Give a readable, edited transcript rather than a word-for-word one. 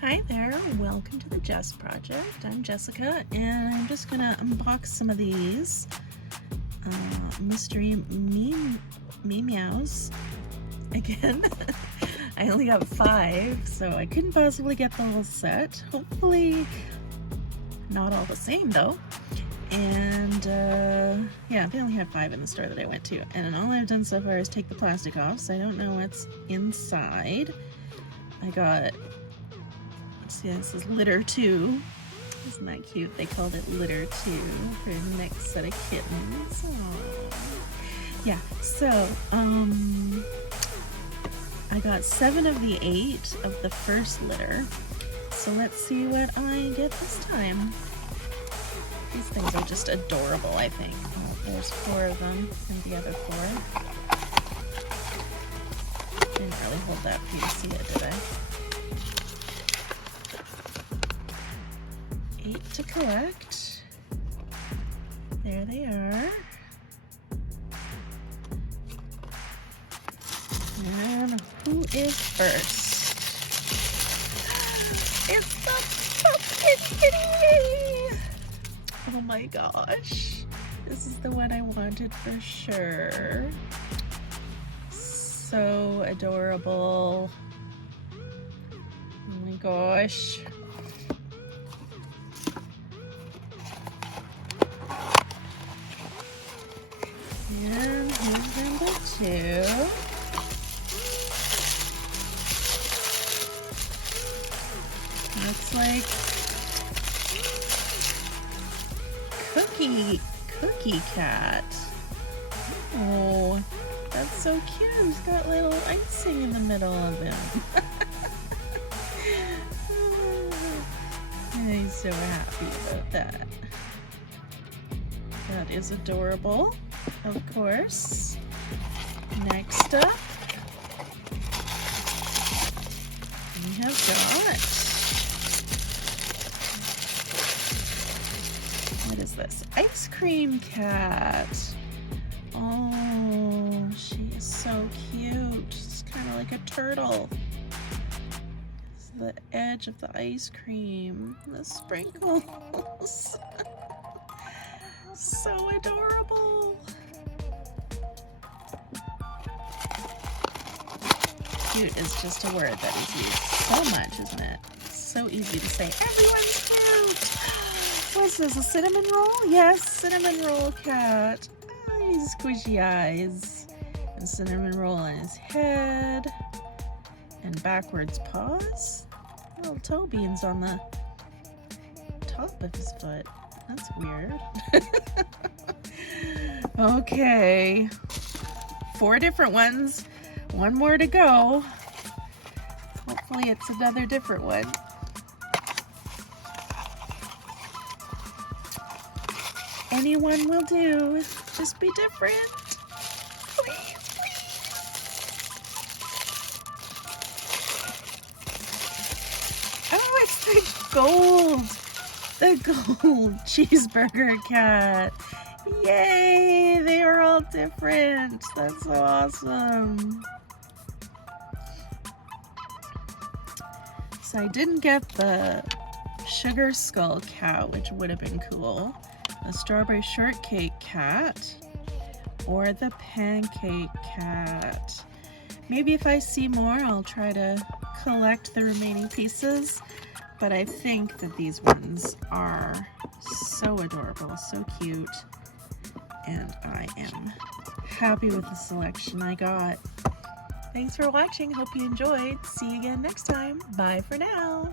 Hi there, welcome to the Jess Project. I'm Jessica and I'm just gonna unbox some of these mystery Meows again. I only got 5, so I couldn't possibly get the whole set. Hopefully not all the same though. And yeah, they only had 5 in the store that I went to, and all I've done so far is take the plastic off, so I don't know what's inside. I got, see, this is litter 2. Isn't that cute? They called it litter 2 for the next set of kittens. Aww. Yeah, so I got 7 of the 8 of the first litter. So let's see what I get this time. These things are just adorable, I think. Oh, there's 4 of them and the other 4. Didn't really hold that for you to see it, did I? 8 to collect. There they are. And who is first? It's the pumpkin kitty! Oh my gosh. This is the one I wanted for sure. So adorable. Oh my gosh. And here's number 2. Looks like Cookie Cat. Oh, that's so cute. He's got little icing in the middle of him. He's so happy about that. That is adorable, of course. Next up, we have got, what is this? Ice cream cat. Oh, she is so cute. It's kind of like a turtle. It's the edge of the ice cream, the sprinkles. So adorable. Cute is just a word that is used so much, isn't it? It's so easy to say, everyone's cute. What's this, a cinnamon roll? Yes, cinnamon roll cat. Oh, he's squishy eyes. And cinnamon roll on his head. And backwards paws. Little toe beans on the top of his foot. That's weird. Okay. 4 different ones. 1 more to go. Hopefully it's another different one. Anyone will do. Just be different. Please, please. Oh, it's the gold. The gold cheeseburger cat. Yay! They are all different. That's so awesome. So I didn't get the sugar skull cat, which would have been cool. The strawberry shortcake cat. Or the pancake cat. Maybe if I see more, I'll try to collect the remaining pieces. But I think that these ones are so adorable, so cute, and I am happy with the selection I got. Thanks for watching. Hope you enjoyed. See you again next time. Bye for now.